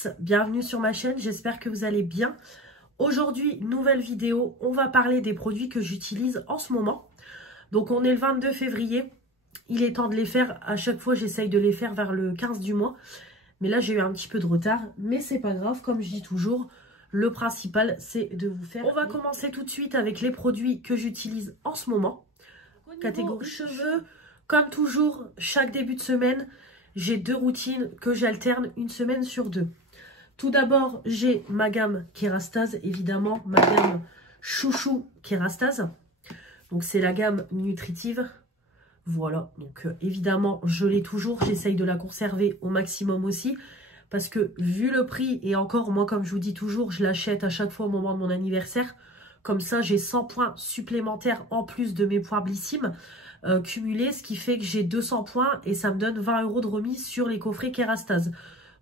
tous, bienvenue sur ma chaîne, j'espère que vous allez bien. Aujourd'hui, nouvelle vidéo, on va parler des produits que j'utilise en ce moment. Donc on est le 22 février, il est temps de les faire, à chaque fois j'essaye de les faire vers le 15 du mois. Mais là j'ai eu un petit peu de retard, mais c'est pas grave, comme je dis toujours, le principal c'est de vous faire... On va commencer tout de suite avec les produits que j'utilise en ce moment. Catégorie cheveux, comme toujours, chaque début de semaine, j'ai deux routines que j'alterne une semaine sur deux. Tout d'abord, j'ai ma gamme Kérastase, évidemment, ma gamme chouchou Kérastase. Donc, c'est la gamme nutritive. Voilà, donc évidemment, je l'ai toujours. J'essaye de la conserver au maximum aussi. Parce que, vu le prix, et encore, moi, comme je vous dis toujours, je l'achète à chaque fois au moment de mon anniversaire. Comme ça, j'ai 100 points supplémentaires en plus de mes points Blissim cumulés, ce qui fait que j'ai 200 points et ça me donne 20 € de remise sur les coffrets Kérastase.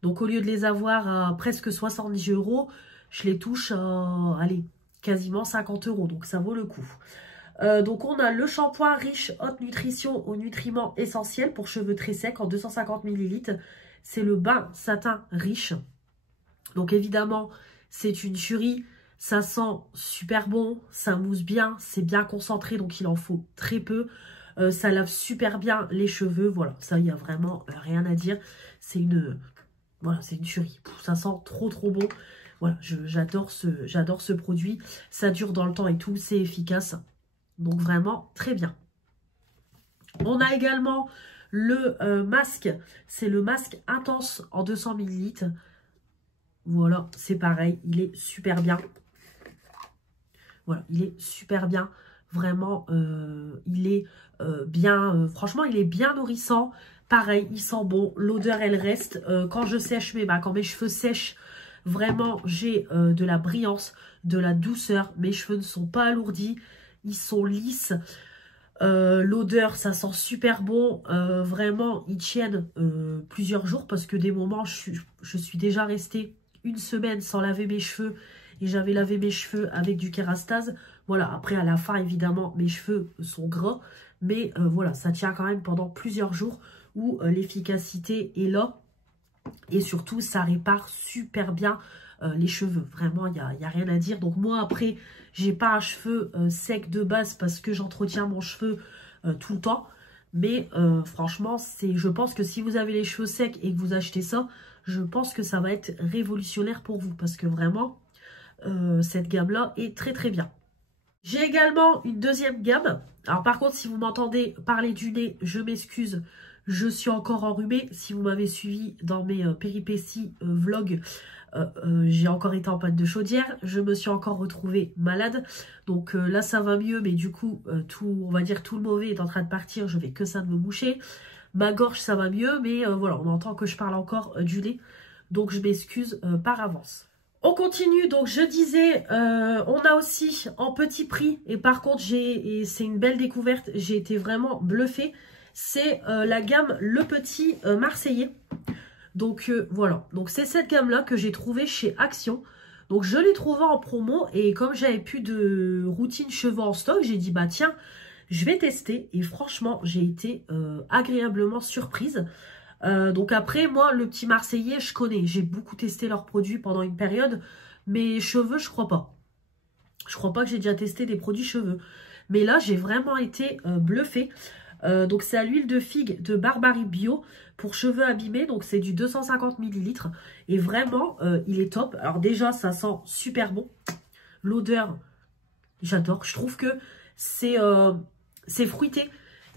Donc, au lieu de les avoir à presque 70 €, je les touche à, allez, quasiment 50 €. Donc, ça vaut le coup. Donc, on a le shampoing riche haute nutrition aux nutriments essentiels pour cheveux très secs en 250 ml. C'est le bain satin riche. Donc, évidemment, c'est une tuerie. Ça sent super bon, ça mousse bien, c'est bien concentré, donc il en faut très peu. Ça lave super bien les cheveux, voilà, ça, il n'y a vraiment rien à dire. C'est une, voilà, c'est une tuerie. Ça sent trop bon. Voilà, j'adore ce produit. Ça dure dans le temps et tout, c'est efficace. Donc vraiment, très bien. On a également le masque. C'est le masque intense en 200 ml. Voilà, c'est pareil, il est super bien. Voilà, il est super bien. Vraiment, il est bien... franchement, il est bien nourrissant. Pareil, il sent bon. L'odeur, elle reste. Quand je sèche mes mains, quand mes cheveux sèchent, vraiment, j'ai de la brillance, de la douceur. Mes cheveux ne sont pas alourdis. Ils sont lisses. L'odeur, ça sent super bon. Vraiment, ils tiennent plusieurs jours parce que des moments, je suis déjà restée une semaine sans laver mes cheveux. Et j'avais lavé mes cheveux avec du Kérastase. Voilà, après à la fin, évidemment, mes cheveux sont gras. Mais voilà, ça tient quand même pendant plusieurs jours où l'efficacité est là. Et surtout, ça répare super bien les cheveux. Vraiment, il n'y a rien à dire. Donc moi, après, j'ai pas un cheveu sec de base parce que j'entretiens mon cheveu tout le temps. Mais franchement, je pense que si vous avez les cheveux secs et que vous achetez ça, je pense que ça va être révolutionnaire pour vous. Parce que vraiment... cette gamme-là est très bien. J'ai également une deuxième gamme. Alors par contre, si vous m'entendez parler du nez, je m'excuse. Je suis encore enrhumée. Si vous m'avez suivi dans mes péripéties vlog, j'ai encore été en panne de chaudière. Je me suis encore retrouvée malade. Donc là, ça va mieux. Mais du coup, on va dire tout le mauvais est en train de partir. Je vais que ça de me moucher. Ma gorge, ça va mieux. Mais voilà, on entend que je parle encore du nez. Donc je m'excuse par avance. On continue, donc je disais, on a aussi en petit prix, et par contre, c'est une belle découverte, j'ai été vraiment bluffée, c'est la gamme Le Petit Marseillais. Donc voilà, donc c'est cette gamme-là que j'ai trouvée chez Action. Donc je l'ai trouvée en promo, et comme j'avais plus de routine cheveux en stock, j'ai dit, bah tiens, je vais tester, et franchement, j'ai été agréablement surprise. Donc après, moi, le Petit Marseillais, je connais. J'ai beaucoup testé leurs produits pendant une période. Mais cheveux, je crois pas. Je crois pas que j'ai déjà testé des produits cheveux. Mais là, j'ai vraiment été bluffée. Donc c'est à l'huile de figue de Barbarie Bio pour cheveux abîmés. Donc c'est du 250 ml. Et vraiment, il est top. Alors déjà, ça sent super bon. L'odeur, j'adore. Je trouve que c'est fruité,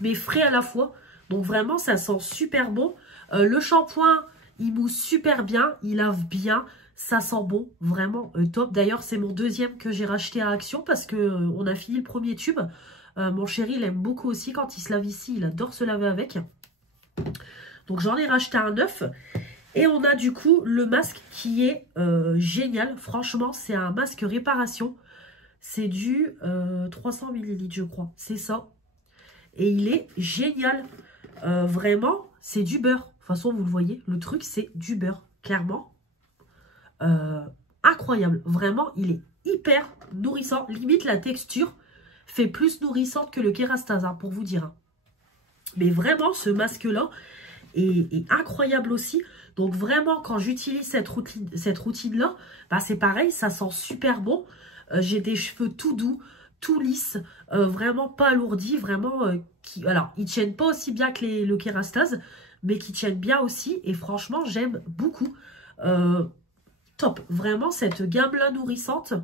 mais frais à la fois. Donc vraiment, ça sent super bon. Le shampoing, il mousse super bien, il lave bien, ça sent bon, vraiment top. D'ailleurs, c'est mon deuxième que j'ai racheté à Action parce que on a fini le premier tube. Mon chéri, il aime beaucoup aussi quand il se lave ici, il adore se laver avec. Donc j'en ai racheté un neuf. Et on a du coup le masque qui est génial. Franchement, c'est un masque réparation. C'est du 300 ml, je crois. C'est ça. Et il est génial. Vraiment, c'est du beurre. De toute façon, vous le voyez, le truc, c'est du beurre. Clairement, incroyable. Vraiment, il est hyper nourrissant. Limite, la texture fait plus nourrissante que le Kérastase, hein, pour vous dire. Mais vraiment, ce masque-là, est incroyable aussi. Donc vraiment, quand j'utilise cette routine-là, bah, c'est pareil, ça sent super bon. J'ai des cheveux tout doux, tout lisses, vraiment pas alourdis, vraiment alors, ils tiennent pas aussi bien que le Kérastase, mais qui tiennent bien aussi. Et franchement, j'aime beaucoup. Top, vraiment, cette gamme-là nourrissante,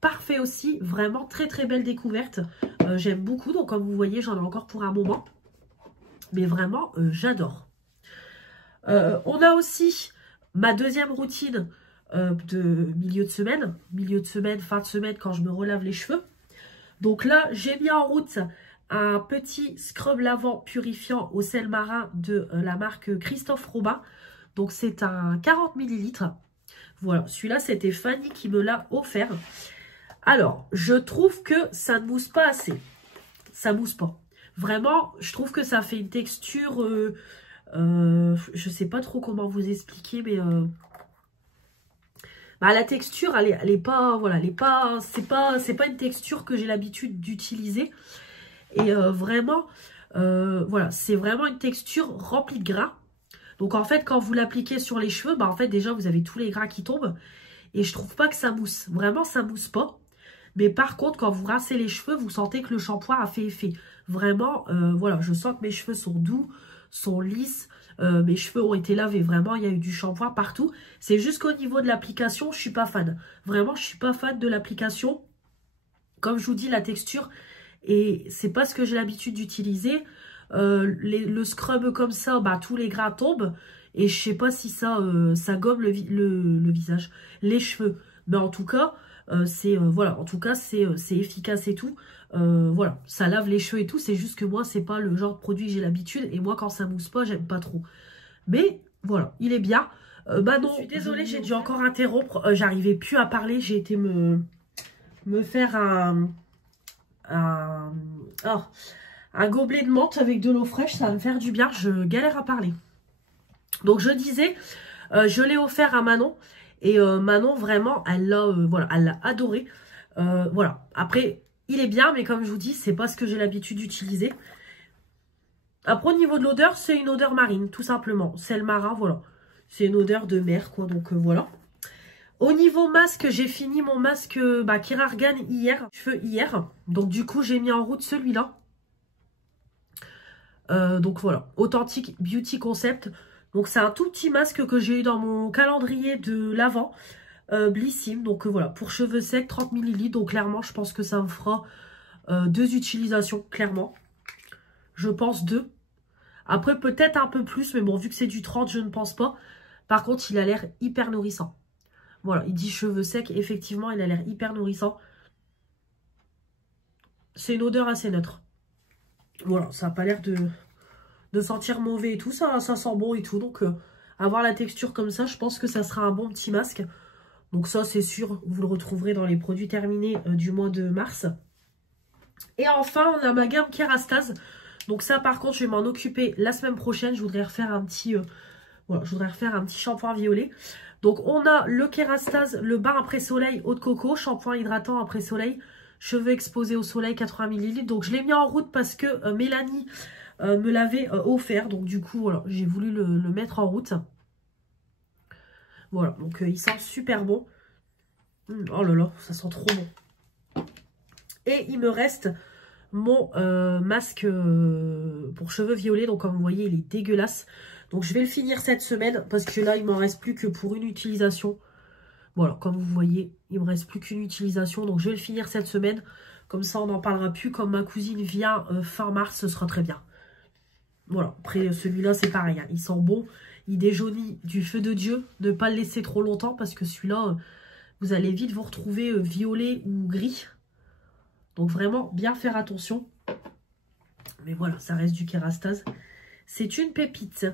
parfait aussi. Vraiment, très très belle découverte. J'aime beaucoup, donc comme vous voyez, j'en ai encore pour un moment. Mais vraiment, j'adore. On a aussi ma deuxième routine de milieu de semaine, fin de semaine, quand je me relave les cheveux. Donc là, j'ai mis en route un petit scrub lavant purifiant au sel marin de la marque Christophe Robin. Donc c'est un 40 ml. Voilà, celui-là, c'était Fanny qui me l'a offert. Alors, je trouve que ça ne mousse pas assez. Ça mousse pas. Vraiment, je trouve que ça fait une texture... je sais pas trop comment vous expliquer, mais... bah, la texture, elle est pas... Voilà, c'est pas une texture que j'ai l'habitude d'utiliser. Et vraiment, voilà, c'est vraiment une texture remplie de gras. Donc en fait, quand vous l'appliquez sur les cheveux, bah en fait déjà vous avez tous les gras qui tombent. Et je trouve pas que ça mousse. Vraiment, ça mousse pas. Mais par contre, quand vous rincez les cheveux, vous sentez que le shampoing a fait effet. Vraiment, voilà, je sens que mes cheveux sont doux, sont lisses. Mes cheveux ont été lavés. Vraiment, il y a eu du shampoing partout. C'est juste qu'au niveau de l'application, je suis pas fan. Vraiment, je suis pas fan de l'application. Comme je vous dis, la texture, et c'est pas ce que j'ai l'habitude d'utiliser. Le scrub comme ça, bah, tous les gras tombent. Et je sais pas si ça, ça gomme le visage, les cheveux. Mais en tout cas, voilà, en tout cas, c'est efficace et tout. Voilà, ça lave les cheveux et tout. C'est juste que moi, c'est pas le genre de produit que j'ai l'habitude. Et moi, quand ça mousse pas, j'aime pas trop. Mais voilà, il est bien. Bah non, je suis désolée, j'ai dû encore interrompre. J'arrivais plus à parler. J'ai été me faire un gobelet de menthe avec de l'eau fraîche. Ça va me faire du bien. Je galère à parler. Donc je disais, je l'ai offert à Manon. Et Manon, vraiment, elle l'a voilà, elle l'a adoré. Voilà. Après, il est bien, mais comme je vous dis, c'est pas ce que j'ai l'habitude d'utiliser. Après, au niveau de l'odeur, c'est une odeur marine, tout simplement. C'est le marin, voilà. C'est une odeur de mer, quoi. Donc voilà. Au niveau masque, j'ai fini mon masque Kirargan hier, hier. Donc du coup, j'ai mis en route celui-là. Donc voilà, Authentic Beauty Concept. Donc c'est un tout petit masque que j'ai eu dans mon calendrier de l'Avent. Blissim. Donc voilà, pour cheveux secs, 30 ml. Donc clairement, je pense que ça me fera 2 utilisations, clairement. Je pense 2. Après, peut-être un peu plus, mais bon, vu que c'est du 30, je ne pense pas. Par contre, il a l'air hyper nourrissant. Voilà, il dit cheveux secs. Effectivement, il a l'air hyper nourrissant. C'est une odeur assez neutre. Voilà, ça n'a pas l'air de sentir mauvais et tout. Ça sent bon et tout. Donc, avoir la texture comme ça, je pense que ça sera un bon petit masque. Donc ça, c'est sûr, vous le retrouverez dans les produits terminés du mois de mars. Et enfin, on a ma gamme Kérastase. Donc ça, par contre, je vais m'en occuper la semaine prochaine. Je voudrais refaire un petit... voilà, je voudrais refaire un petit shampoing violet. Donc, on a le Kérastase, le bain après soleil eau de coco, shampoing hydratant après soleil, cheveux exposés au soleil 80 ml. Donc, je l'ai mis en route parce que Mélanie me l'avait offert. Donc, du coup, voilà, j'ai voulu le mettre en route. Voilà, donc il sent super bon. Oh là là, ça sent trop bon. Et il me reste mon masque pour cheveux violets. Donc, comme vous voyez, il est dégueulasse. Donc, je vais le finir cette semaine parce que là, il m'en reste plus que pour une utilisation. Voilà, comme vous voyez, il me reste plus qu'une utilisation. Donc, je vais le finir cette semaine. Comme ça, on n'en parlera plus. Comme ma cousine vient fin mars, ce sera très bien. Voilà, après, celui-là, c'est pareil. Hein. Il sent bon. Il déjaunit du feu de Dieu. Ne pas le laisser trop longtemps parce que celui-là, vous allez vite vous retrouver violet ou gris. Donc, vraiment, bien faire attention. Mais voilà, ça reste du Kérastase. C'est une pépite.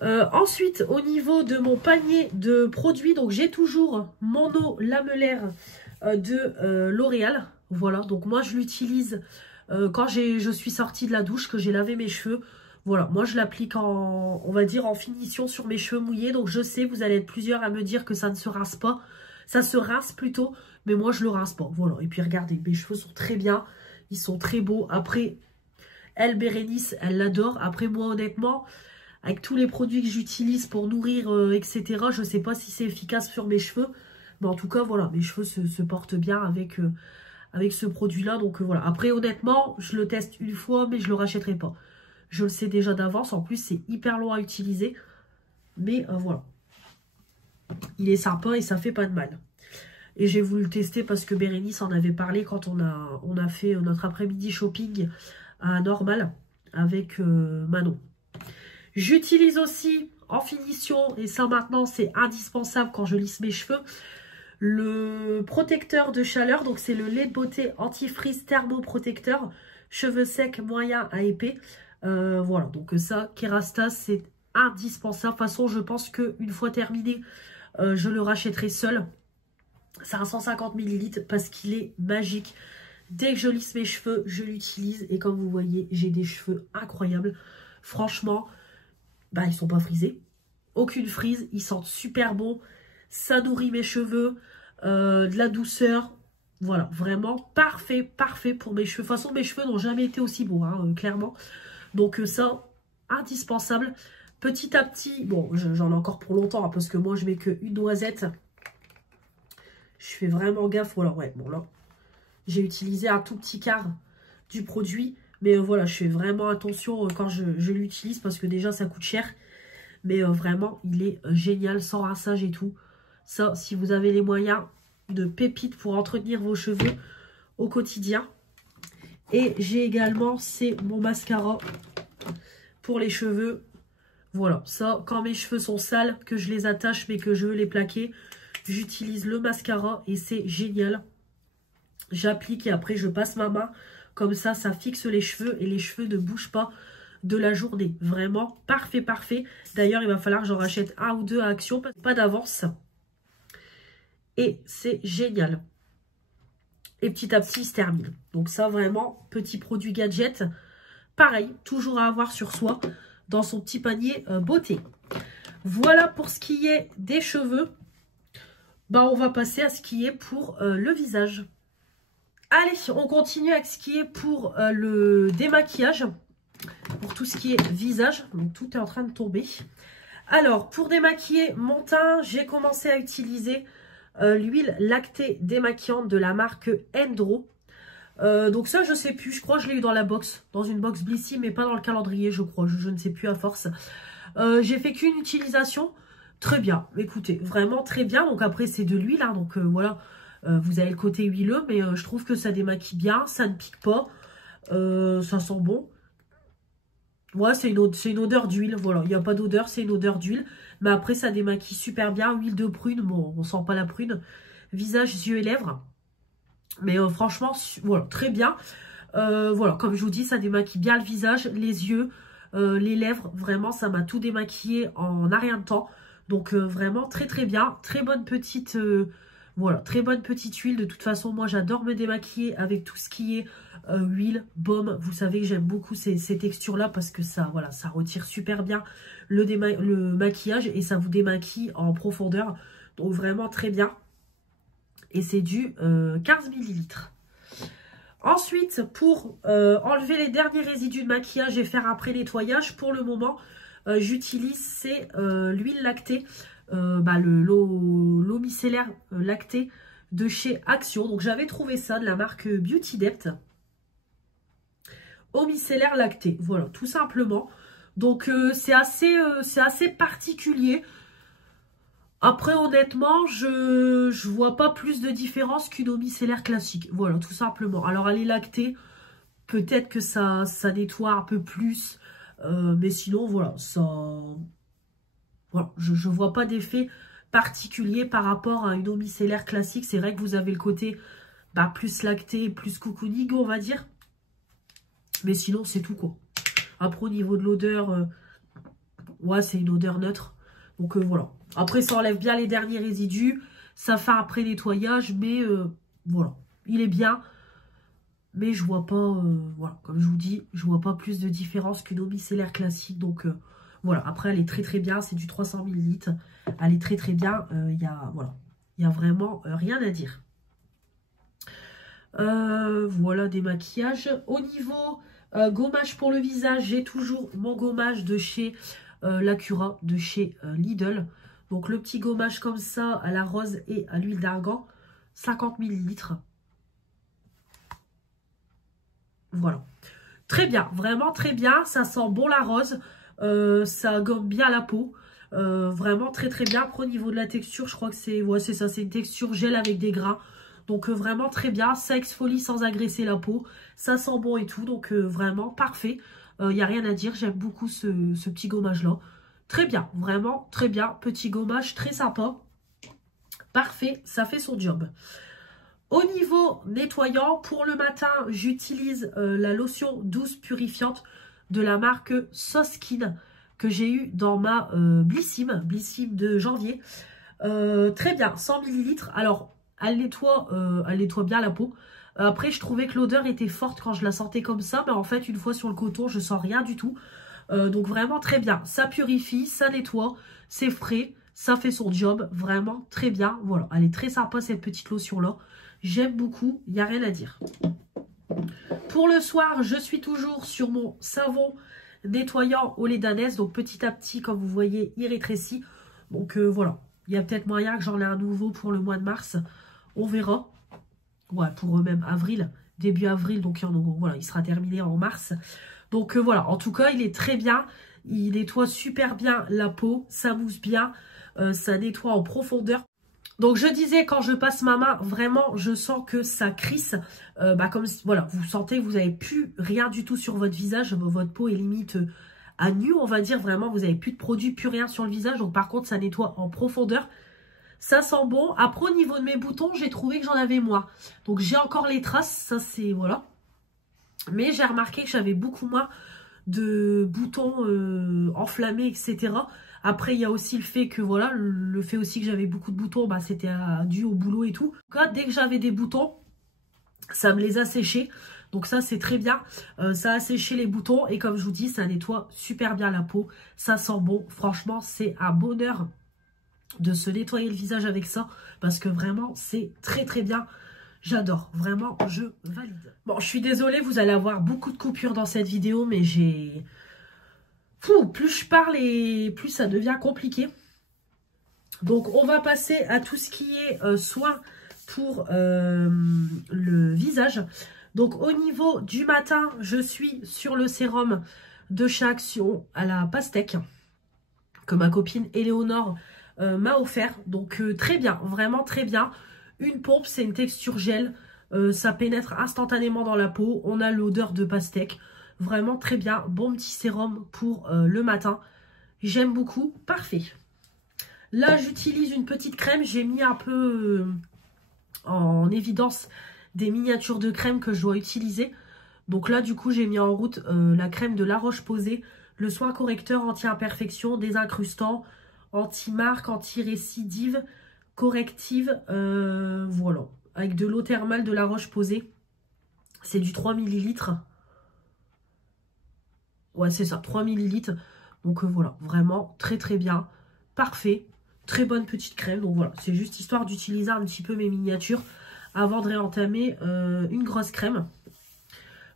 Ensuite, au niveau de mon panier de produits, donc j'ai toujours mon eau lamellaire de L'Oréal. Voilà, donc moi je l'utilise quand je suis sortie de la douche, que j'ai lavé mes cheveux. Voilà, moi je l'applique en, on va dire, en finition sur mes cheveux mouillés. Donc je sais, vous allez être plusieurs à me dire que ça ne se rince pas. Ça se rince plutôt, mais moi je le rince pas. Voilà, et puis regardez, mes cheveux sont très bien. Ils sont très beaux. Après, elle, Bérénice, elle l'adore. Après, moi honnêtement... avec tous les produits que j'utilise pour nourrir, etc. Je ne sais pas si c'est efficace sur mes cheveux. Mais en tout cas, voilà, mes cheveux se portent bien avec, avec ce produit-là. Donc voilà. Après, honnêtement, je le teste une fois, mais je ne le rachèterai pas. Je le sais déjà d'avance. En plus, c'est hyper long à utiliser. Mais voilà. Il est sympa et ça fait pas de mal. Et j'ai voulu le tester parce que Bérénice en avait parlé quand on a fait notre après-midi shopping à Normal avec Manon. J'utilise aussi en finition, et ça maintenant c'est indispensable quand je lisse mes cheveux, le protecteur de chaleur. Donc c'est le lait de beauté anti-frizz thermoprotecteur, cheveux secs, moyens à épais. Voilà, donc ça, Kerastase, c'est indispensable. De toute façon, je pense qu'une fois terminé, je le rachèterai seul. C'est un 150 ml parce qu'il est magique. Dès que je lisse mes cheveux, je l'utilise. Et comme vous voyez, j'ai des cheveux incroyables. Franchement, bah, ils sont pas frisés. Aucune frise. Ils sentent super bon. Ça nourrit mes cheveux. De la douceur. Voilà, vraiment parfait, parfait pour mes cheveux. De toute façon, mes cheveux n'ont jamais été aussi beaux, hein, clairement. Donc ça, indispensable. Petit à petit, bon, j'en ai encore pour longtemps, hein, parce que moi, je mets qu'une noisette. Je fais vraiment gaffe. Voilà, ouais, bon là, j'ai utilisé un tout petit quart du produit. Mais voilà, je fais vraiment attention quand je l'utilise parce que déjà, ça coûte cher. Mais vraiment, il est génial, sans rinçage et tout. Ça, si vous avez les moyens de pépites pour entretenir vos cheveux au quotidien. Et j'ai également, c'est mon mascara pour les cheveux. Voilà, ça, quand mes cheveux sont sales, que je les attache mais que je veux les plaquer, j'utilise le mascara et c'est génial. J'applique et après je passe ma main. Comme ça, ça fixe les cheveux et les cheveux ne bougent pas de la journée. Vraiment parfait, parfait. D'ailleurs, il va falloir que j'en rachète un ou deux à Action. Pas d'avance. Et c'est génial. Et petit à petit, il se termine. Donc ça, vraiment, petit produit gadget. Pareil, toujours à avoir sur soi dans son petit panier beauté. Voilà pour ce qui est des cheveux. Bah, on va passer à ce qui est pour le visage. Allez, on continue avec ce qui est pour le démaquillage. Pour tout ce qui est visage. Donc, tout est en train de tomber. Alors, pour démaquiller mon teint, j'ai commencé à utiliser l'huile lactée démaquillante de la marque Endro. Donc ça, je sais plus. Je crois que je l'ai eu dans la box. Dans une box Blissy, mais pas dans le calendrier, je crois. Je ne sais plus à force. J'ai fait qu'une utilisation. Très bien. Écoutez, vraiment très bien. Donc après, c'est de l'huile. Hein, donc voilà. Vous avez le côté huileux, mais je trouve que ça démaquille bien, ça ne pique pas, ça sent bon. Ouais, c'est une odeur d'huile, voilà, il n'y a pas d'odeur, c'est une odeur d'huile. Mais après, ça démaquille super bien, huile de prune, bon, on sent pas la prune. Visage, yeux et lèvres. Mais franchement, voilà, très bien. Voilà, comme je vous dis, ça démaquille bien le visage, les yeux, les lèvres. Vraiment, ça m'a tout démaquillé en un rien de temps. Donc vraiment, très très bien. Très bonne petite... Voilà, très bonne petite huile. De toute façon, moi, j'adore me démaquiller avec tout ce qui est huile, baume. Vous savez que j'aime beaucoup ces textures-là parce que ça, voilà, ça retire super bien le maquillage et ça vous démaquille en profondeur. Donc, vraiment très bien. Et c'est du 15 ml. Ensuite, pour enlever les derniers résidus de maquillage et faire un pré-nettoyage, pour le moment, j'utilise l'huile lactée. L'eau micellaire lactée de chez Action. Donc j'avais trouvé ça de la marque Beauty Depth. Eau micellaire lactée. Voilà, tout simplement. Donc c'est assez particulier. Après, honnêtement, je vois pas plus de différence qu'une eau micellaire classique. Voilà, tout simplement. Alors elle est lactée. Peut-être que ça nettoie un peu plus. Mais sinon, voilà, ça... Voilà, je ne vois pas d'effet particulier par rapport à une eau micellaire classique. C'est vrai que vous avez le côté plus lacté, plus cocooning, on va dire. Mais sinon, c'est tout quoi. Après, au niveau de l'odeur, ouais, c'est une odeur neutre. Donc voilà. Après, ça enlève bien les derniers résidus. Ça fait un pré-nettoyage, mais voilà. Il est bien. Mais je vois pas, voilà, comme je vous dis, je vois pas plus de différence qu'une eau micellaire classique. Donc... voilà, après elle est très très bien, c'est du 300 ml. Elle est très très bien, il y a vraiment rien à dire. Voilà des maquillages. Au niveau gommage pour le visage, j'ai toujours mon gommage de chez l'Acura de chez Lidl. Donc le petit gommage comme ça à la rose et à l'huile d'argan, 50 ml. Voilà. Très bien, vraiment très bien. Ça sent bon la rose. Ça gomme bien la peau. Vraiment très très bien. Après au niveau de la texture, je crois que c'est ça, c'est une texture gel avec des grains. Donc vraiment très bien. Ça exfolie sans agresser la peau. Ça sent bon et tout. Donc vraiment parfait. Il n'y a rien à dire. J'aime beaucoup ce petit gommage là. Très bien, vraiment très bien. Petit gommage très sympa. Parfait, ça fait son job. Au niveau nettoyant, pour le matin, j'utilise la lotion douce purifiante de la marque Soskin que j'ai eu dans ma Blissim de janvier. Très bien, 100 ml. Alors, elle nettoie bien la peau. Après, je trouvais que l'odeur était forte quand je la sentais comme ça. Mais en fait, une fois sur le coton, je sens rien du tout. Donc vraiment très bien. Ça purifie, ça nettoie, c'est frais. Ça fait son job, vraiment très bien. Voilà, elle est très sympa cette petite lotion-là. J'aime beaucoup, il n'y a rien à dire. Pour le soir, je suis toujours sur mon savon nettoyant au lait d'ânesse. Donc petit à petit, comme vous voyez, il rétrécit. Donc voilà, il y a peut-être moyen que j'en ai un nouveau pour le mois de mars. On verra. Ouais, pour même avril, début avril. Donc voilà, il sera terminé en mars. Donc voilà, en tout cas, il est très bien. Il nettoie super bien la peau, ça mousse bien, ça nettoie en profondeur. Donc je disais, quand je passe ma main, vraiment, je sens que ça crisse. Comme voilà, vous sentez que vous n'avez plus rien du tout sur votre visage. Votre peau est limite à nu, on va dire. Vraiment, vous n'avez plus de produit, plus rien sur le visage. Donc par contre, ça nettoie en profondeur. Ça sent bon. Après, au niveau de mes boutons, j'ai trouvé que j'en avais moins. Donc j'ai encore les traces, ça c'est, voilà. Mais j'ai remarqué que j'avais beaucoup moins de boutons enflammés, etc. Après, il y a aussi le fait que, voilà, le fait aussi que j'avais beaucoup de boutons, c'était dû au boulot et tout. En tout cas, dès que j'avais des boutons, ça me les a séchés. Donc ça, c'est très bien. Ça a séché les boutons et comme je vous dis, ça nettoie super bien la peau. Ça sent bon. Franchement, c'est un bonheur de se nettoyer le visage avec ça parce que vraiment, c'est très très bien. J'adore, vraiment, je valide. Bon, je suis désolée, vous allez avoir beaucoup de coupures dans cette vidéo, mais j'ai... Plus je parle et plus ça devient compliqué. Donc, on va passer à tout ce qui est soins pour le visage. Donc, au niveau du matin, je suis sur le sérum de chez Action à la pastèque que ma copine Éléonore m'a offert. Donc, très bien, vraiment très bien. Une pompe, c'est une texture gel. Ça pénètre instantanément dans la peau. On a l'odeur de pastèque. Vraiment très bien. Bon petit sérum pour le matin. J'aime beaucoup. Parfait. Là, j'utilise une petite crème. J'ai mis un peu en évidence des miniatures de crème que je dois utiliser. Donc là, du coup, j'ai mis en route la crème de La Roche-Posay. Le soin correcteur anti-imperfection, désincrustant, anti-marque, anti-récidive, corrective, voilà, avec de l'eau thermale de La Roche-Posay. C'est du 3 ml. Ouais, c'est ça, 3 ml. Donc voilà, vraiment très très bien. Parfait. Très bonne petite crème. Donc voilà, c'est juste histoire d'utiliser un petit peu mes miniatures avant de réentamer une grosse crème.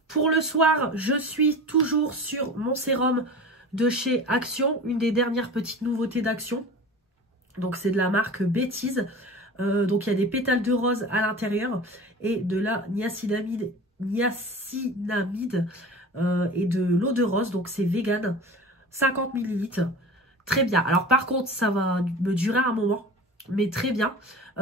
Pour le soir, je suis toujours sur mon sérum de chez Action. Une des dernières petites nouveautés d'Action. Donc c'est de la marque Bêtise. Donc il y a des pétales de rose à l'intérieur et de la niacinamide et de l'eau de rose. Donc c'est vegan, 50 ml. Très bien. Alors par contre, ça va me durer un moment, mais très bien.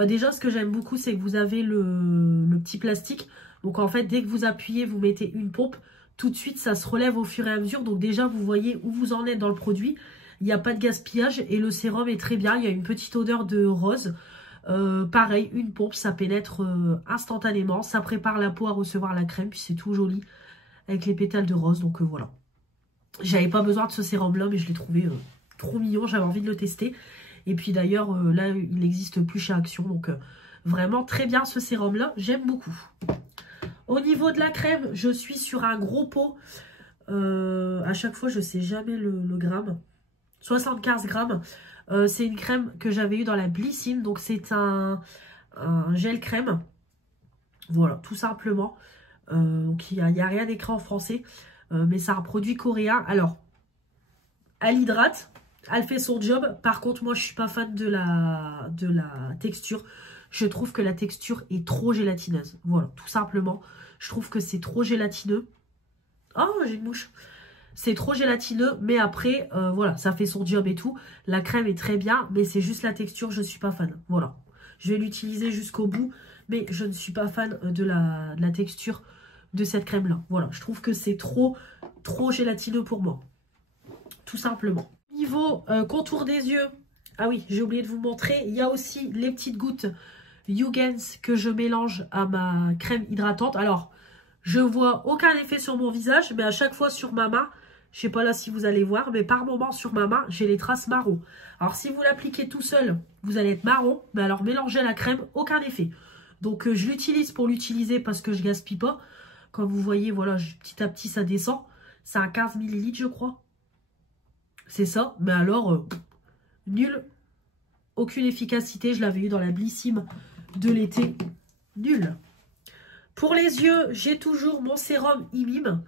Déjà, ce que j'aime beaucoup, c'est que vous avez le petit plastique. Donc en fait, dès que vous appuyez, vous mettez une pompe. Tout de suite, ça se relève au fur et à mesure. Donc déjà, vous voyez où vous en êtes dans le produit. Il n'y a pas de gaspillage et le sérum est très bien. Il y a une petite odeur de rose. Pareil, une pompe, ça pénètre instantanément. Ça prépare la peau à recevoir la crème. Puis c'est tout joli avec les pétales de rose. Donc voilà. J'avais pas besoin de ce sérum-là, mais je l'ai trouvé trop mignon. J'avais envie de le tester. Et puis d'ailleurs, là, il n'existe plus chez Action. Donc vraiment très bien ce sérum-là. J'aime beaucoup. Au niveau de la crème, je suis sur un gros pot. À chaque fois, je ne sais jamais le gramme. 75 grammes. C'est une crème que j'avais eue dans la Blissim. Donc, c'est un gel crème. Voilà, tout simplement. Donc, il n'y a rien d'écrit en français. Mais c'est un produit coréen. Alors, Elle hydrate, elle fait son job. Par contre, moi, je suis pas fan de la texture. Je trouve que la texture est trop gélatineuse. Voilà, tout simplement. Je trouve que c'est trop gélatineux. Oh, j'ai une mouche. C'est trop gélatineux, mais après, voilà, ça fait son job et tout. La crème est très bien, mais c'est juste la texture, je ne suis pas fan. Voilà, je vais l'utiliser jusqu'au bout, mais je ne suis pas fan de la texture de cette crème-là. Voilà, je trouve que c'est trop gélatineux pour moi. Tout simplement. Niveau contour des yeux, ah oui, j'ai oublié de vous montrer, il y a aussi les petites gouttes Yugens que je mélange à ma crème hydratante. Alors, je vois aucun effet sur mon visage, mais à chaque fois sur ma main, je sais pas là si vous allez voir, mais par moment sur ma main, j'ai les traces marron. Alors si vous l'appliquez tout seul, vous allez être marron, mais alors mélangez la crème, aucun effet. Donc je l'utilise pour l'utiliser parce que je gaspille pas. Comme vous voyez, voilà, petit à petit ça descend. C'est un 15 ml je crois. C'est ça, mais alors, nul. Aucune efficacité, je l'avais eu dans la Blissim de l'été. Nul. Pour les yeux, j'ai toujours mon sérum Imim.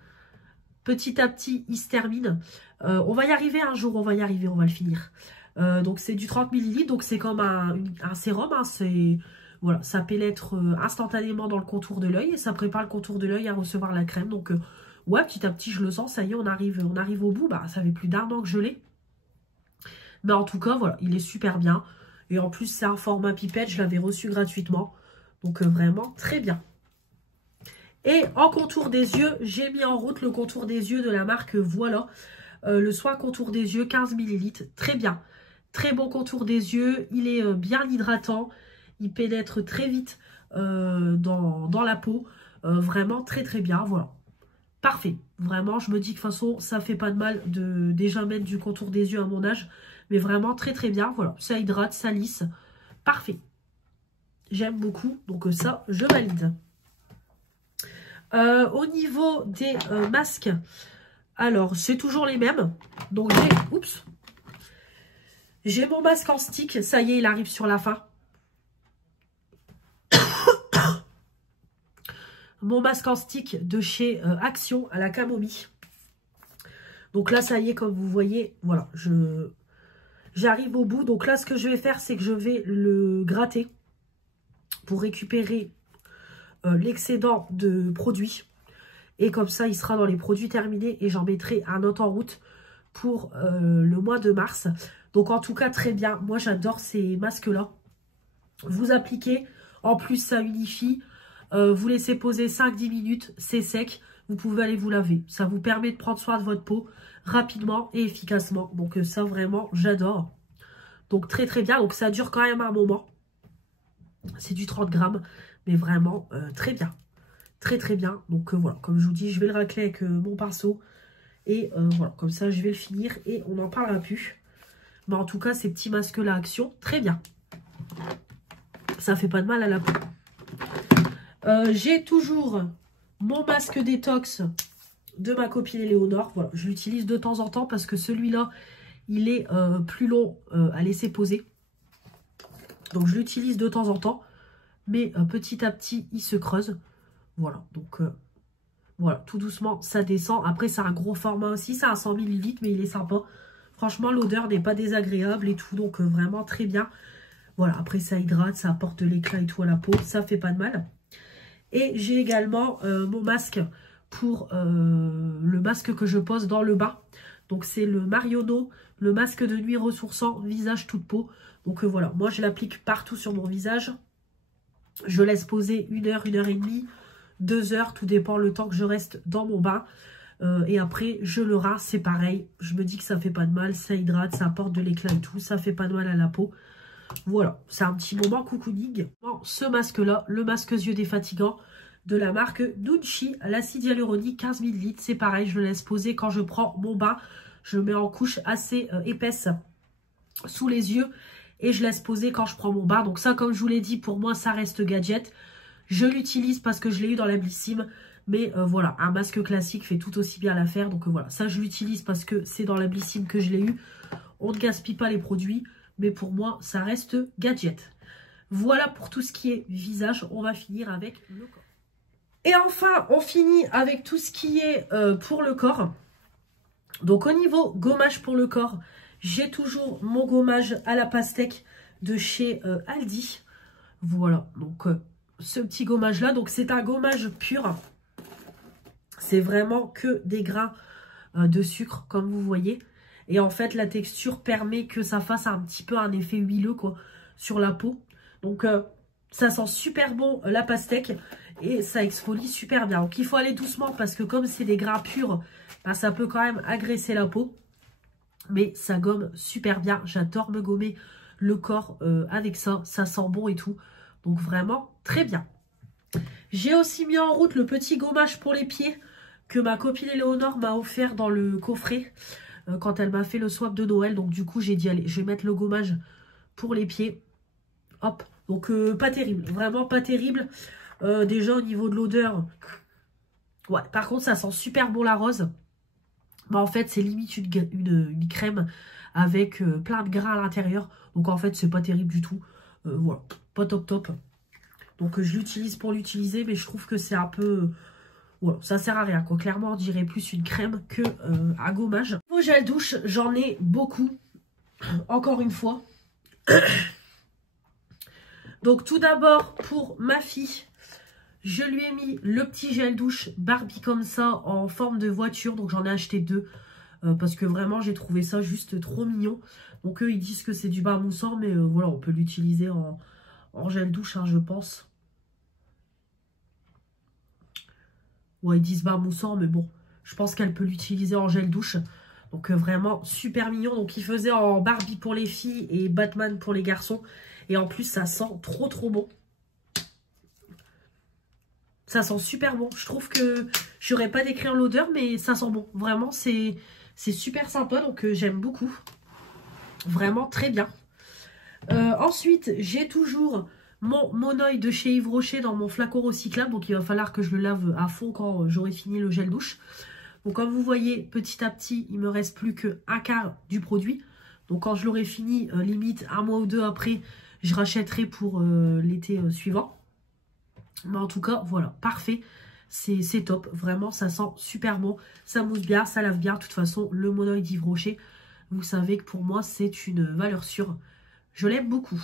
Petit à petit, il se termine. On va y arriver un jour, on va y arriver, on va le finir. Donc c'est du 30 ml, donc c'est comme un sérum. Hein, voilà, ça pénètre instantanément dans le contour de l'œil et ça prépare le contour de l'œil à recevoir la crème. Donc ouais, petit à petit, je le sens, ça y est, on arrive au bout. Bah, ça fait plus d'1 an que je l'ai. Mais en tout cas, voilà, il est super bien. Et en plus, c'est un format pipette, je l'avais reçu gratuitement. Donc vraiment, très bien. Et en contour des yeux, j'ai mis en route le contour des yeux de la marque Voilà. Le soin contour des yeux, 15 ml. Très bien. Très bon contour des yeux. Il est bien hydratant. Il pénètre très vite dans la peau. Vraiment très très bien. Voilà. Parfait. Vraiment, je me dis que de toute façon, ça fait pas de mal de déjà mettre du contour des yeux à mon âge. Mais vraiment très très bien. Voilà. Ça hydrate, ça lisse. Parfait. J'aime beaucoup. Donc ça, je valide. Au niveau des masques, alors c'est toujours les mêmes. Donc j'ai mon masque en stick. Ça y est, il arrive sur la fin. Mon masque en stick de chez Action à la camomille. Donc là, ça y est, comme vous voyez, voilà, j'arrive au bout. Donc là, ce que je vais faire, c'est que je vais le gratter pour récupérer l'excédent de produits. Et comme ça, il sera dans les produits terminés et j'en mettrai un autre en route pour le mois de mars. Donc en tout cas, très bien. Moi, j'adore ces masques-là. Vous appliquez. En plus, ça unifie. Vous laissez poser 5-10 minutes. C'est sec. Vous pouvez aller vous laver. Ça vous permet de prendre soin de votre peau rapidement et efficacement. Donc ça, vraiment, j'adore. Donc très très bien. Donc ça dure quand même un moment. C'est du 30 grammes. Mais vraiment, très bien. Très très bien. Donc voilà, comme je vous dis, je vais le racler avec mon pinceau. Et voilà, comme ça, je vais le finir et on n'en parlera plus. Mais en tout cas, ces petits masques-là, Action, très bien. Ça fait pas de mal à la peau. J'ai toujours mon masque détox de ma copine Éléonore. Voilà, je l'utilise de temps en temps parce que celui-là, il est plus long à laisser poser. Donc, je l'utilise de temps en temps. Mais petit à petit, il se creuse. Voilà, donc voilà, tout doucement, ça descend. Après, c'est un gros format aussi, c'est un 100 ml, mais il est sympa. Franchement, l'odeur n'est pas désagréable et tout, donc vraiment très bien. Voilà, après, ça hydrate, ça apporte de l'éclat et tout à la peau, ça fait pas de mal. Et j'ai également mon masque pour le masque que je pose dans le bain. Donc, c'est le Marionneau, le masque de nuit ressourçant, visage toute peau. Donc, voilà, moi, je l'applique partout sur mon visage. Je laisse poser 1 heure, 1 heure et demie. 2 heures, tout dépend le temps que je reste dans mon bain. Et après, je le rince, c'est pareil. Je me dis que ça fait pas de mal, ça hydrate, ça apporte de l'éclat et tout. Ça fait pas de mal à la peau. Voilà, c'est un petit moment cocooning. Ce masque-là, le masque yeux défatigant de la marque Nunchi, l'acide hyaluronique 15 ml. C'est pareil, je le laisse poser quand je prends mon bain. Je le mets en couche assez épaisse sous les yeux. Et je laisse poser quand je prends mon bain. Donc ça, comme je vous l'ai dit, pour moi, ça reste gadget. Je l'utilise parce que je l'ai eu dans la Blissim. Mais voilà, un masque classique fait tout aussi bien l'affaire. Donc voilà, ça je l'utilise parce que c'est dans la Blissim que je l'ai eu. On ne gaspille pas les produits. Mais pour moi, ça reste gadget. Voilà pour tout ce qui est visage. On va finir avec le corps. Et enfin, on finit avec tout ce qui est pour le corps. Donc au niveau gommage pour le corps, j'ai toujours mon gommage à la pastèque de chez Aldi. Voilà, donc ce petit gommage là, donc c'est un gommage pur. C'est vraiment que des grains de sucre comme vous voyez. Et en fait la texture permet que ça fasse un petit peu un effet huileux quoi sur la peau. Donc ça sent super bon la pastèque et ça exfolie super bien. Donc il faut aller doucement parce que comme c'est des grains purs, bah, ça peut quand même agresser la peau. Mais ça gomme super bien. J'adore me gommer le corps avec ça. Ça sent bon et tout. Donc vraiment très bien. J'ai aussi mis en route le petit gommage pour les pieds que ma copine Éléonore m'a offert dans le coffret quand elle m'a fait le swap de Noël. Donc du coup j'ai dit allez je vais mettre le gommage pour les pieds. Hop. Donc pas terrible. Vraiment pas terrible. Déjà au niveau de l'odeur. Ouais, par contre ça sent super bon la rose. Bah, en fait, c'est limite une crème avec plein de grains à l'intérieur. Donc, en fait, c'est pas terrible du tout. Voilà, pas top top. Donc, je l'utilise pour l'utiliser, mais je trouve que c'est un peu... voilà, ça sert à rien, quoi. Clairement, on dirait plus une crème que un gommage. Au gel douche, j'en ai beaucoup. Encore une fois. Donc, tout d'abord, pour ma fille... Je lui ai mis le petit gel douche Barbie comme ça en forme de voiture. Donc j'en ai acheté 2 parce que vraiment j'ai trouvé ça juste trop mignon. Donc eux ils disent que c'est du bain moussant mais voilà on peut l'utiliser en gel douche hein, je pense. Ouais ils disent bain moussant mais bon je pense qu'elle peut l'utiliser en gel douche. Donc vraiment super mignon. Donc il faisait en Barbie pour les filles et Batman pour les garçons. Et en plus ça sent trop bon. Ça sent super bon. Je trouve que je n'aurais pas décrire l'odeur, mais ça sent bon. Vraiment, c'est super sympa. Donc, j'aime beaucoup. Vraiment très bien. Ensuite, j'ai toujours mon Monoï de chez Yves Rocher dans mon flacon recyclable. Donc, il va falloir que je le lave à fond quand j'aurai fini le gel douche. Donc, comme vous voyez, petit à petit, il me reste plus qu'un quart du produit. Donc, quand je l'aurai fini, limite un mois ou 2 après, je rachèterai pour l'été suivant. Mais en tout cas, voilà, parfait. C'est top. Vraiment, ça sent super bon. Ça mousse bien, ça lave bien. De toute façon, le Monoï d'Yves Rocher, vous savez que pour moi, c'est une valeur sûre. Je l'aime beaucoup.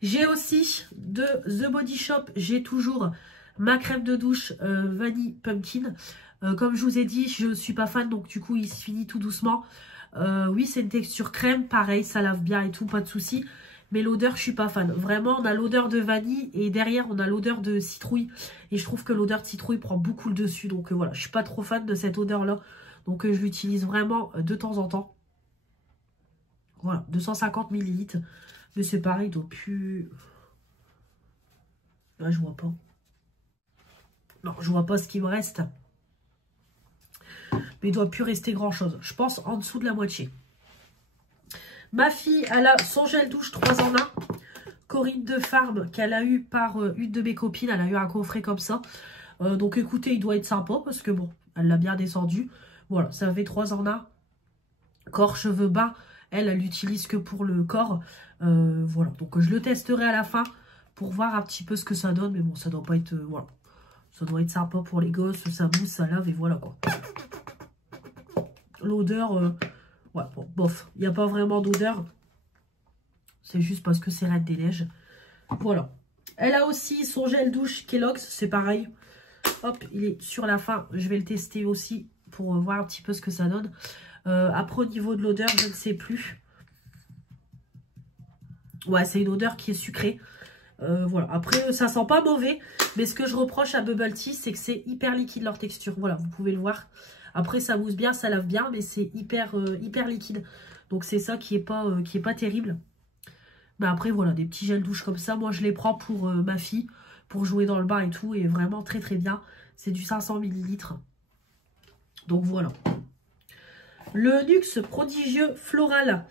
J'ai aussi de The Body Shop. J'ai toujours ma crème de douche Vanille Pumpkin. Comme je vous ai dit, je ne suis pas fan. Donc, du coup, il se finit tout doucement. Oui, c'est une texture crème. Pareil, ça lave bien et tout, pas de souci. Mais l'odeur, je suis pas fan. Vraiment, on a l'odeur de vanille et derrière, on a l'odeur de citrouille. Et je trouve que l'odeur de citrouille prend beaucoup le dessus. Donc voilà, je suis pas trop fan de cette odeur-là. Donc je l'utilise vraiment de temps en temps. Voilà, 250 ml. Mais c'est pareil, il doit plus... Là, je vois pas. Non, je vois pas ce qui me reste. Mais il doit plus rester grand-chose. Je pense en dessous de la moitié. Ma fille, elle a son gel douche 3 en 1. Corinne de Farm qu'elle a eu par une de mes copines. Elle a eu un coffret comme ça. Donc écoutez, il doit être sympa parce que bon, elle l'a bien descendu. Voilà, ça fait 3 en 1. Corps, cheveux bas. Elle l'utilise que pour le corps. Voilà, donc je le testerai à la fin pour voir un petit peu ce que ça donne. Mais bon, ça doit pas être... voilà. Ça doit être sympa pour les gosses. Ça mousse, ça lave et voilà quoi. L'odeur... ouais, bon, bof. Il n'y a pas vraiment d'odeur. C'est juste parce que c'est Reine des Neiges. Voilà. Elle a aussi son gel douche Kellogg's. C'est pareil. Hop, il est sur la fin. Je vais le tester aussi pour voir un petit peu ce que ça donne. Après, au niveau de l'odeur, je ne sais plus. Ouais, c'est une odeur qui est sucrée. Voilà. Après, ça sent pas mauvais. Mais ce que je reproche à Bubble Tea, c'est que c'est hyper liquide leur texture. Voilà, vous pouvez le voir. Après, ça mousse bien, ça lave bien. Mais c'est hyper liquide. Donc, c'est ça qui est pas terrible. Mais après, voilà, des petits gels douche comme ça. Moi, je les prends pour ma fille, pour jouer dans le bain et tout. Et vraiment très, très bien. C'est du 500 ml. Donc, voilà. Le Nuxe Prodigieux Floral.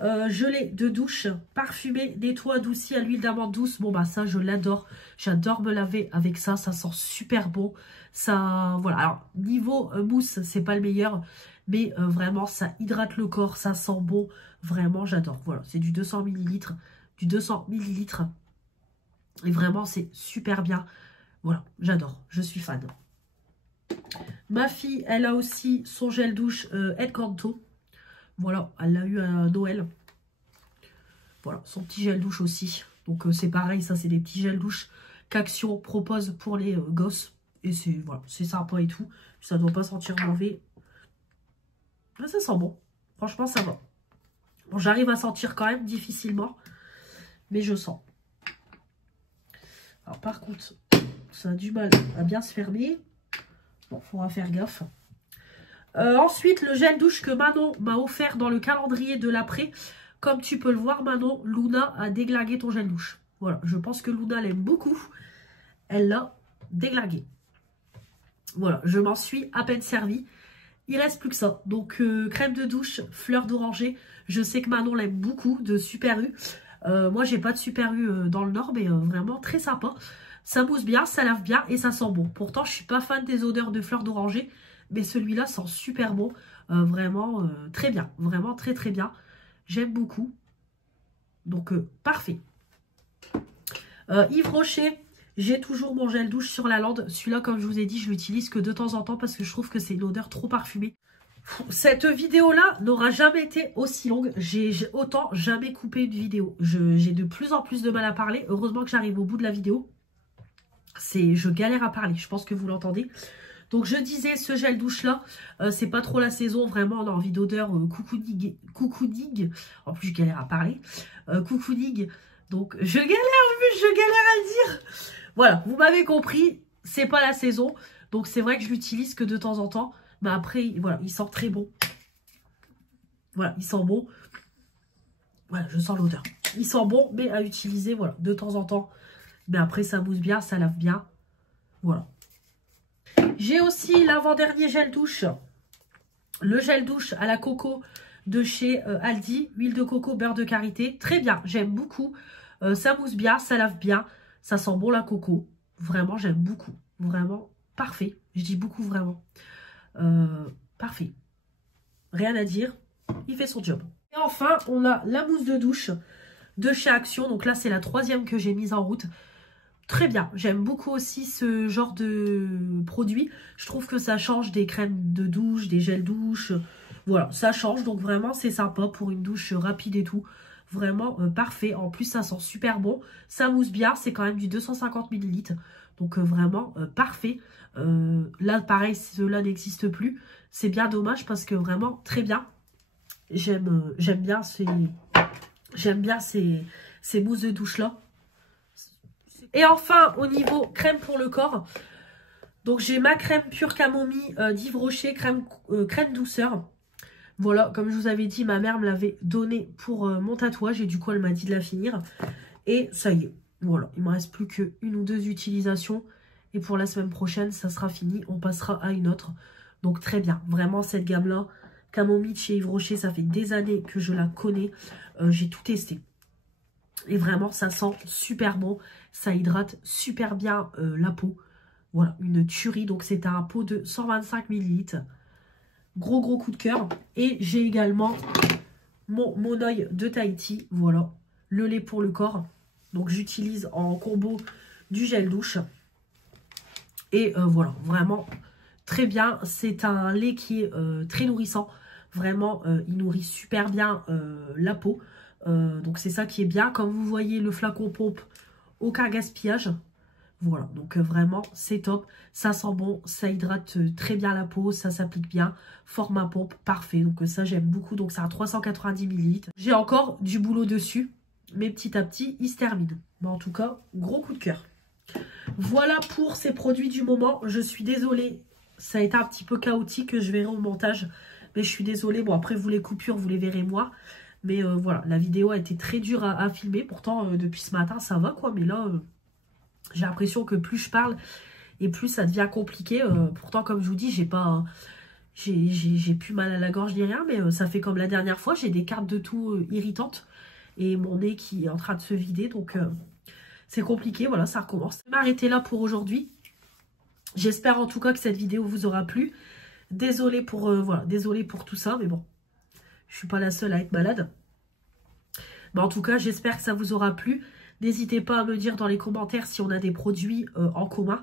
Gelée de douche, parfumé, nettoie, adouci à l'huile d'amande douce. Bon, bah, ça, je l'adore. J'adore me laver avec ça. Ça sent super bon. Ça, voilà. Alors, niveau mousse, c'est pas le meilleur. Mais vraiment, ça hydrate le corps. Ça sent bon. Vraiment, j'adore. Voilà, c'est du 200 ml. Du 200 ml. Et vraiment, c'est super bien. Voilà, j'adore. Je suis fan. Ma fille, elle a aussi son gel douche Encanto. Voilà, elle l'a eu à Noël. Voilà, son petit gel douche aussi. Donc c'est pareil, ça c'est des petits gels douche qu'Action propose pour les gosses. Et c'est voilà, c'est sympa et tout. Ça ne doit pas sentir mauvais. Mais ça sent bon. Franchement, ça va. Bon, j'arrive à sentir quand même difficilement. Mais je sens. Alors par contre, ça a du mal à bien se fermer. Bon, faudra faire gaffe. Ensuite, le gel douche que Manon m'a offert dans le calendrier de l'après. Comme tu peux le voir, Manon, Luna a déglingué ton gel douche. Voilà, je pense que Luna l'aime beaucoup. Elle l'a déglingué. Voilà, je m'en suis à peine servi. Il reste plus que ça. Donc, crème de douche, fleur d'oranger. Je sais que Manon l'aime beaucoup, de Super U. Moi, j'ai pas de Super U dans le Nord, mais vraiment très sympa. Ça mousse bien, ça lave bien et ça sent bon. Pourtant, je suis pas fan des odeurs de fleur d'oranger, mais celui-là sent super bon. Vraiment très bien. Vraiment très très bien. J'aime beaucoup. Donc, parfait. Yves Rocher, j'ai toujours mon gel douche sur la lande. Celui-là, comme je vous ai dit, je l'utilise que de temps en temps parce que je trouve que c'est une odeur trop parfumée. Cette vidéo-là n'aura jamais été aussi longue. J'ai autant jamais coupé une vidéo. J'ai de plus en plus de mal à parler. Heureusement que j'arrive au bout de la vidéo. Je galère à parler. Je pense que vous l'entendez. Donc, je disais, ce gel douche-là, c'est pas trop la saison. Vraiment, on a envie d'odeur coucounig. En plus, je galère à parler. Coucounig. Donc, je galère à le dire. Voilà, vous m'avez compris. C'est pas la saison. Donc, c'est vrai que je l'utilise que de temps en temps. Mais après, voilà, il sent très bon. Voilà, il sent bon. Voilà, je sens l'odeur. Il sent bon, mais à utiliser, voilà, de temps en temps. Mais après, ça mousse bien, ça lave bien. Voilà. J'ai aussi l'avant-dernier gel douche. Le gel douche à la coco de chez Aldi. Huile de coco, beurre de karité. Très bien, j'aime beaucoup. Ça mousse bien, ça lave bien. Ça sent bon la coco. Vraiment, j'aime beaucoup. Vraiment, parfait. Je dis beaucoup, vraiment. Parfait. Rien à dire. Il fait son job. Et enfin, on a la mousse de douche de chez Action. Donc là, c'est la 3e que j'ai mise en route. Très bien. J'aime beaucoup aussi ce genre de produit. Je trouve que ça change des crèmes de douche, des gels douche. Voilà, ça change. Donc vraiment, c'est sympa pour une douche rapide et tout. Vraiment parfait. En plus, ça sent super bon. Ça mousse bien. C'est quand même du 250 ml. Donc vraiment parfait. Là, pareil, cela n'existe plus. C'est bien dommage parce que vraiment très bien. J'aime bien ces mousses de douche là. Et enfin, au niveau crème pour le corps, donc j'ai ma crème pure camomille d'Yves Rocher, crème douceur. Voilà, comme je vous avais dit, ma mère me l'avait donnée pour mon tatouage et du coup elle m'a dit de la finir. Et ça y est, voilà, il ne me reste plus qu'une ou 2 utilisations. Et pour la semaine prochaine, ça sera fini, on passera à une autre. Donc très bien, vraiment cette gamme-là, camomille chez Yves Rocher, ça fait des années que je la connais. J'ai tout testé. Et vraiment, ça sent super bon. Ça hydrate super bien la peau. Voilà, une tuerie. Donc, c'est un pot de 125 ml. Gros coup de cœur. Et j'ai également mon œil de Tahiti. Voilà, le lait pour le corps. Donc, j'utilise en combo du gel douche. Et voilà, vraiment très bien. C'est un lait qui est très nourrissant. Vraiment, il nourrit super bien la peau. Donc c'est ça qui est bien. Comme vous voyez, le flacon pompe, aucun gaspillage. Voilà, donc vraiment c'est top. Ça sent bon, ça hydrate très bien la peau, ça s'applique bien. Format pompe, parfait. Donc ça j'aime beaucoup. Donc c'est à 390 ml. J'ai encore du boulot dessus, mais petit à petit il se termine. Mais en tout cas, gros coup de cœur. Voilà pour ces produits du moment. Je suis désolée, ça a été un petit peu chaotique. Je verrai au montage, mais je suis désolée. Bon après vous les coupures, vous les verrez moi. Mais voilà, la vidéo a été très dure à filmer. Pourtant, depuis ce matin, ça va quoi. Mais là, j'ai l'impression que plus je parle et plus ça devient compliqué. Pourtant, comme je vous dis, j'ai plus mal à la gorge ni rien. Mais ça fait comme la dernière fois. J'ai des cartes de toux irritantes. Et mon nez qui est en train de se vider. Donc, c'est compliqué. Voilà, ça recommence. Je vais m'arrêter là pour aujourd'hui. J'espère en tout cas que cette vidéo vous aura plu. Désolée pour, désolée pour tout ça. Mais bon. Je suis pas la seule à être malade. Mais en tout cas, j'espère que ça vous aura plu. N'hésitez pas à me dire dans les commentaires si on a des produits en commun.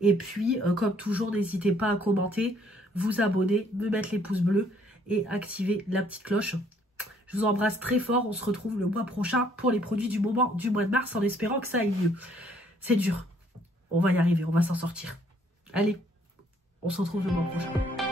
Et puis, comme toujours, n'hésitez pas à commenter, vous abonner, me mettre les pouces bleus et activer la petite cloche. Je vous embrasse très fort. On se retrouve le mois prochain pour les produits du moment du mois de mars en espérant que ça aille mieux. C'est dur. On va y arriver, on va s'en sortir. Allez, on se retrouve le mois prochain.